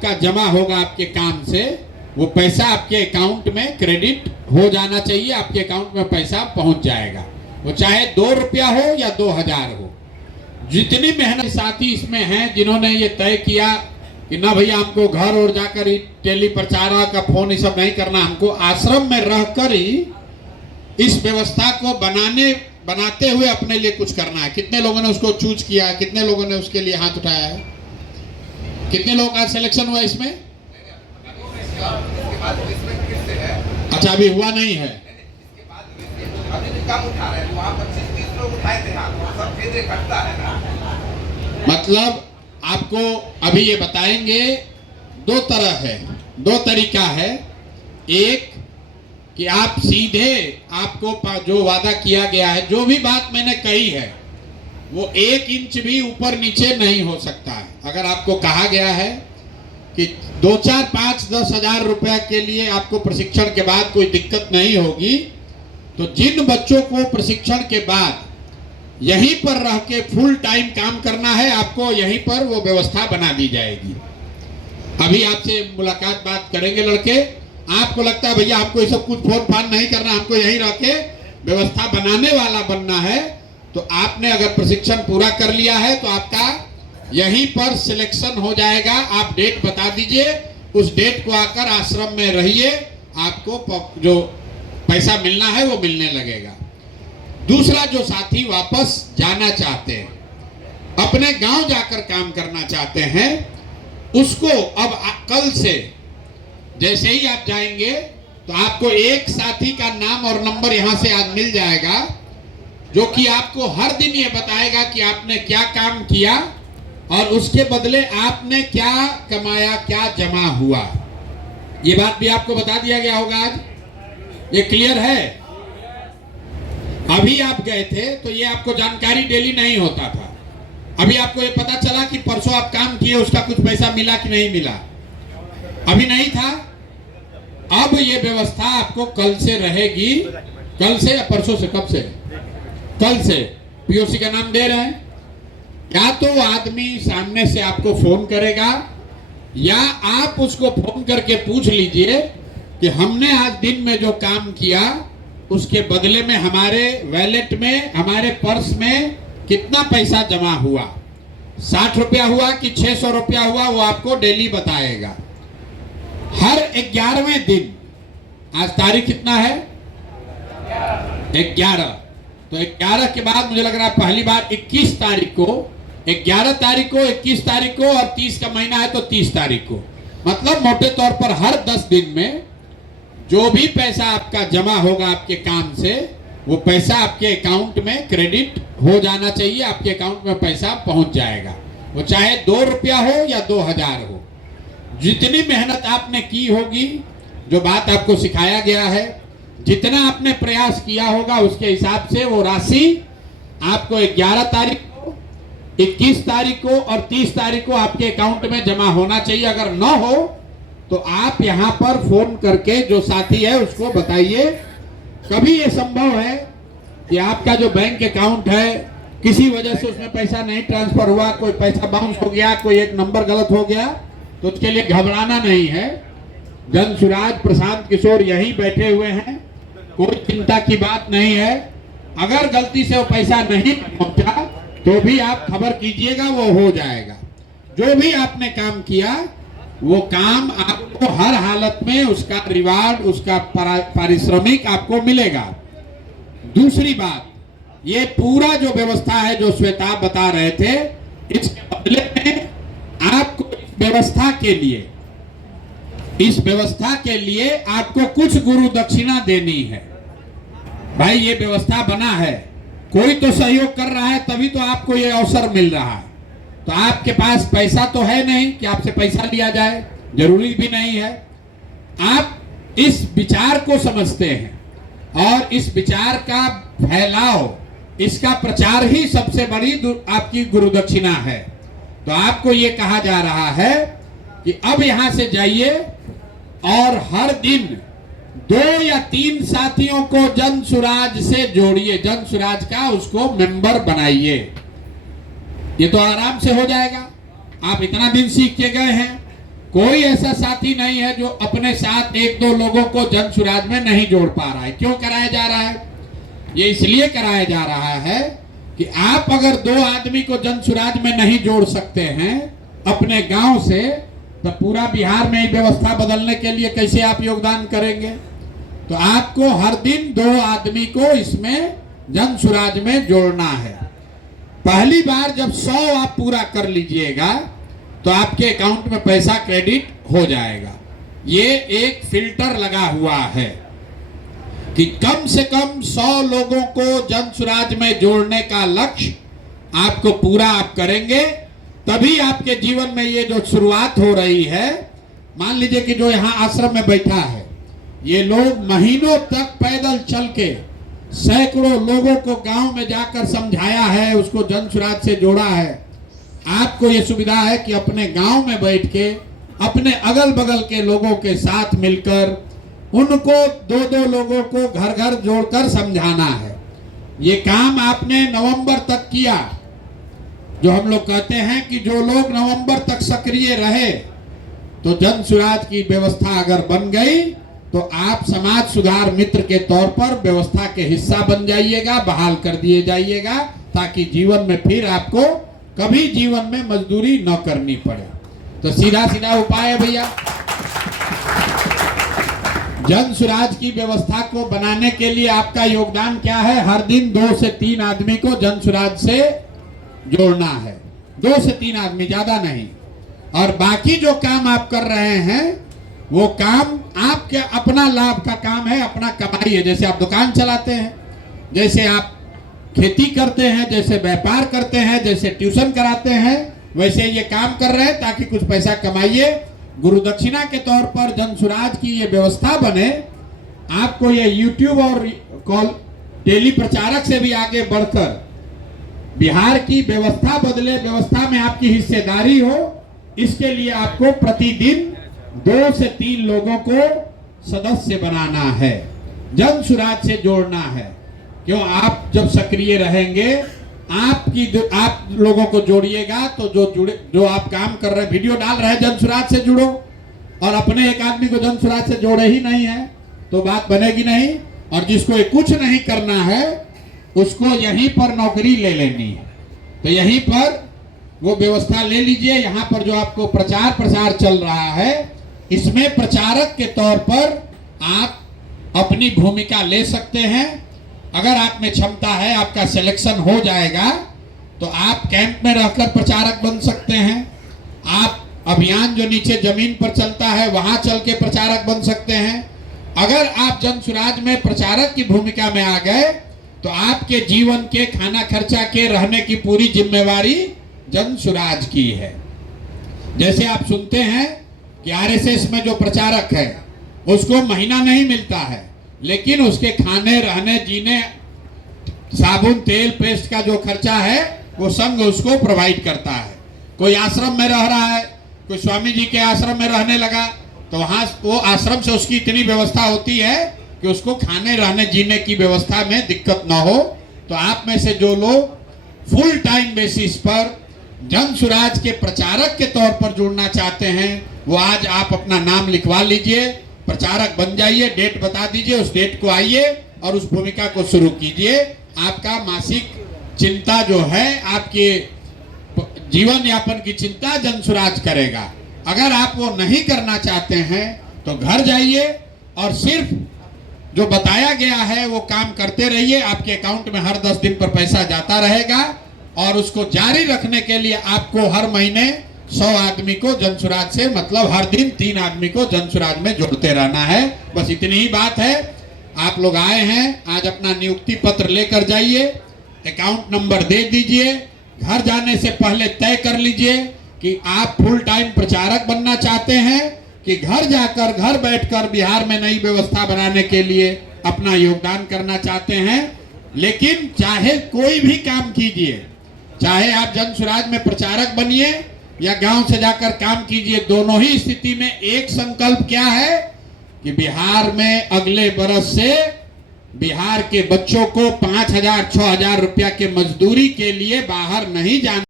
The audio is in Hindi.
आपका जमा होगा आपके काम से, वो पैसा आपके अकाउंट में क्रेडिट हो जाना चाहिए, आपके अकाउंट में पैसा पहुंच जाएगा। वो चाहे 2 रुपया हो या 2000 हो। जितनी मेहनत साथी इसमें हैं जिन्होंने ये तय किया कि ना भैया हमको घर और जाकर ही टेली प्रचारक का फोन ये सब नहीं करना, हमको आश्रम में रहकर ही इस व्यवस्था को बनाते हुए अपने लिए कुछ करना है। कितने लोगों ने उसको चूज किया, कितने लोगों ने उसके लिए हाथ उठाया है, कितने लोगों का सिलेक्शन हुआ इसमें? अच्छा, अभी हुआ नहीं है। मतलब आपको अभी ये बताएंगे, 2 तरह है, 2 तरीका है। एक कि आप सीधे, आपको जो वादा किया गया है, जो भी बात मैंने कही है, वो 1 इंच भी ऊपर नीचे नहीं हो सकता है। अगर आपको कहा गया है कि 2, 4, 5, 10 हजार रुपया के लिए आपको प्रशिक्षण के बाद कोई दिक्कत नहीं होगी, तो जिन बच्चों को प्रशिक्षण के बाद यहीं पर रह के फुल टाइम काम करना है, आपको यहीं पर वो व्यवस्था बना दी जाएगी। अभी आपसे मुलाकात बात करेंगे लड़के। आपको लगता है भैया आपको ये सब कुछ फोन फान नहीं करना, हमको यहीं रह के व्यवस्था बनाने वाला बनना है, तो आपने अगर प्रशिक्षण पूरा कर लिया है तो आपका यहीं पर सिलेक्शन हो जाएगा। आप डेट बता दीजिए, उस डेट को आकर आश्रम में रहिए, आपको जो पैसा मिलना है वो मिलने लगेगा। दूसरा, जो साथी वापस जाना चाहते हैं, अपने गांव जाकर काम करना चाहते हैं, उसको अब कल से जैसे ही आप जाएंगे तो आपको एक साथी का नाम और नंबर यहां से आज मिल जाएगा, जो कि आपको हर दिन ये बताएगा कि आपने क्या काम किया और उसके बदले आपने क्या कमाया, क्या जमा हुआ। ये बात भी आपको बता दिया गया होगा आज। ये क्लियर है? अभी आप गए थे तो ये आपको जानकारी डेली नहीं होता था। अभी आपको ये पता चला कि परसों आप काम किए, उसका कुछ पैसा मिला कि नहीं मिला, अभी नहीं था। अब ये व्यवस्था आपको कल से रहेगी। कल से या परसों से? कब से? कल से। पीओसी का नाम दे रहे हैं। या तो आदमी सामने से आपको फोन करेगा, या आप उसको फोन करके पूछ लीजिए कि हमने आज दिन में जो काम किया उसके बदले में हमारे वैलेट में, हमारे पर्स में कितना पैसा जमा हुआ, 60 रुपया हुआ कि 600 रुपया हुआ, वो आपको डेली बताएगा। हर 11वें दिन, आज तारीख कितना है? 11। तो 11 के बाद मुझे लग रहा है पहली बार 21 तारीख को, 11 तारीख को, 21 तारीख को, और 30 का महीना है तो 30 तारीख को, मतलब मोटे तौर पर हर 10 दिन में जो भी पैसा आपका जमा होगा आपके काम से, वो पैसा आपके अकाउंट में क्रेडिट हो जाना चाहिए, आपके अकाउंट में पैसा पहुंच जाएगा। वो चाहे 2 रुपया हो या 2000 हो। जितनी मेहनत आपने की होगी, जो बात आपको सिखाया गया है, जितना आपने प्रयास किया होगा, उसके हिसाब से वो राशि आपको 11 तारीख को, 21 तारीख को और 30 तारीख को आपके अकाउंट में जमा होना चाहिए। अगर न हो तो आप यहाँ पर फोन करके जो साथी है उसको बताइए। कभी ये संभव है कि आपका जो बैंक अकाउंट है किसी वजह से उसमें पैसा नहीं ट्रांसफर हुआ, कोई पैसा बाउंस हो गया, कोई एक नंबर गलत हो गया, तो उसके लिए घबराना नहीं है। जन सुराज प्रशांत किशोर यहीं बैठे हुए हैं, कोई चिंता की बात नहीं है। अगर गलती से वो पैसा नहीं पहुंचा तो भी आप खबर कीजिएगा, वो हो जाएगा। जो भी आपने काम किया वो काम आपको हर हालत में उसका रिवार्ड, उसका पारिश्रमिक आपको मिलेगा। दूसरी बात, ये पूरा जो व्यवस्था है जो श्वेता बता रहे थे, इसके बदले में आपको इस व्यवस्था के लिए आपको कुछ गुरु दक्षिणा देनी है। भाई ये व्यवस्था बना है, कोई तो सहयोग कर रहा है, तभी तो आपको ये अवसर मिल रहा है। तो आपके पास पैसा तो है नहीं कि आपसे पैसा लिया जाए, जरूरी भी नहीं है। आप इस विचार को समझते हैं और इस विचार का फैलाव, इसका प्रचार ही सबसे बड़ी आपकी गुरु दक्षिणा है। तो आपको ये कहा जा रहा है कि अब यहां से जाइए और हर दिन 2 या 3 साथियों को जन सुराज से जोड़िए, जन सुराज का उसको मेंबर बनाइए। ये तो आराम से हो जाएगा। आप इतना दिन सीख के गए हैं, कोई ऐसा साथी नहीं है जो अपने साथ एक दो लोगों को जन सुराज में नहीं जोड़ पा रहा है। क्यों कराया जा रहा है? ये इसलिए कराया जा रहा है कि आप अगर दो आदमी को जन सुराज में नहीं जोड़ सकते हैं अपने गांव से, तो पूरा बिहार में व्यवस्था बदलने के लिए कैसे आप योगदान करेंगे? तो आपको हर दिन दो आदमी को इसमें जन सुराज में जोड़ना है। पहली बार जब 100 आप पूरा कर लीजिएगा तो आपके अकाउंट में पैसा क्रेडिट हो जाएगा। ये एक फिल्टर लगा हुआ है कि कम से कम 100 लोगों को जन सुराज में जोड़ने का लक्ष्य आपको पूरा आप करेंगे, तभी आपके जीवन में ये जो शुरुआत हो रही है। मान लीजिए कि जो यहाँ आश्रम में बैठा है, ये लोग महीनों तक पैदल चल के सैकड़ों लोगों को गांव में जाकर समझाया है, उसको जन सुराज से जोड़ा है। आपको ये सुविधा है कि अपने गांव में बैठ के अपने अगल बगल के लोगों के साथ मिलकर उनको दो दो लोगों को घर घर जोड़कर समझाना है। ये काम आपने नवंबर तक किया। जो हम लोग कहते हैं कि जो लोग नवंबर तक सक्रिय रहे, तो जन सुराज की व्यवस्था अगर बन गई तो आप समाज सुधार मित्र के तौर पर व्यवस्था के हिस्सा बन जाइएगा, बहाल कर दिए जाइएगा, ताकि जीवन में फिर आपको कभी जीवन में मजदूरी न करनी पड़े। तो सीधा सीधा उपाय है भैया, जन सुराज की व्यवस्था को बनाने के लिए आपका योगदान क्या है? हर दिन 2 से 3 आदमी को जन सुराज से जोड़ना है। 2 से 3 आदमी, ज्यादा नहीं। और बाकी जो काम आप कर रहे हैं वो काम आपके अपना लाभ का काम है, अपना कमाई है। जैसे आप दुकान चलाते हैं, जैसे आप खेती करते हैं, जैसे व्यापार करते हैं, जैसे ट्यूशन कराते हैं, वैसे ये काम कर रहे हैं ताकि कुछ पैसा कमाइए। गुरु दक्षिणा के तौर पर जन सुराज की ये व्यवस्था बने। आपको ये यूट्यूब और कॉल टेली प्रचारक से भी आगे बढ़कर बिहार की व्यवस्था बदले, व्यवस्था में आपकी हिस्सेदारी हो, इसके लिए आपको प्रतिदिन 2 से 3 लोगों को सदस्य बनाना है, जन सुराज से जोड़ना है। क्यों? आप जब सक्रिय रहेंगे, आप लोगों को जोड़िएगा तो जो आप काम कर रहे हैं, वीडियो डाल रहे हैं, जन सुराज से जुड़ो। और अपने एक आदमी को जन सुराज से जोड़े ही नहीं है तो बात बनेगी नहीं। और जिसको कुछ नहीं करना है उसको यहीं पर नौकरी ले लेनी है, तो यहीं पर वो व्यवस्था ले लीजिए। यहाँ पर जो आपको प्रचार प्रसार चल रहा है, इसमें प्रचारक के तौर पर आप अपनी भूमिका ले सकते हैं। अगर आप में क्षमता है, आपका सिलेक्शन हो जाएगा तो आप कैंप में रहकर प्रचारक बन सकते हैं। आप अभियान जो नीचे जमीन पर चलता है वहां चल के प्रचारक बन सकते हैं। अगर आप जन सुराज में प्रचारक की भूमिका में आ गए तो आपके जीवन के खाना खर्चा के रहने की पूरी जिम्मेवारी जन सुराज की है। जैसे आप सुनते हैं कि आरएसएस में जो प्रचारक है उसको महीना नहीं मिलता है, लेकिन उसके खाने, रहने, जीने, साबुन, तेल, पेस्ट का जो खर्चा है वो संघ उसको प्रोवाइड करता है। कोई आश्रम में रह रहा है, कोई स्वामी जी के आश्रम में रहने लगा, तो वहां वो आश्रम से उसकी इतनी व्यवस्था होती है कि उसको खाने, रहने, जीने की व्यवस्था में दिक्कत ना हो। तो आप में से जो लोग फुल टाइम बेसिस पर जन सुराज के प्रचारक के तौर पर जुड़ना चाहते हैं, वो आज आप अपना नाम लिखवा लीजिए, प्रचारक बन जाइए, डेट बता दीजिए, उस डेट को आइए और उस भूमिका को शुरू कीजिए। आपका मासिक चिंता जो है, आपके जीवन यापन की चिंता जन सुराज करेगा। अगर आप वो नहीं करना चाहते हैं तो घर जाइए और सिर्फ जो बताया गया है वो काम करते रहिए। आपके अकाउंट में हर 10 दिन पर पैसा जाता रहेगा और उसको जारी रखने के लिए आपको हर महीने 100 आदमी को जन सुराज से, मतलब हर दिन 3 आदमी को जन सुराज में जोड़ते रहना है। बस इतनी ही बात है। आप लोग आए हैं, आज अपना नियुक्ति पत्र लेकर जाइए, अकाउंट नंबर दे दीजिए। घर जाने से पहले तय कर लीजिए कि आप फुल टाइम प्रचारक बनना चाहते हैं कि घर जाकर, घर बैठकर बिहार में नई व्यवस्था बनाने के लिए अपना योगदान करना चाहते हैं। लेकिन चाहे कोई भी काम कीजिए, चाहे आप जन सुराज में प्रचारक बनिए या गांव से जाकर काम कीजिए, दोनों ही स्थिति में एक संकल्प क्या है कि बिहार में अगले बरस से बिहार के बच्चों को 5,000 6,000 रुपया के मजदूरी के लिए बाहर नहीं जाना।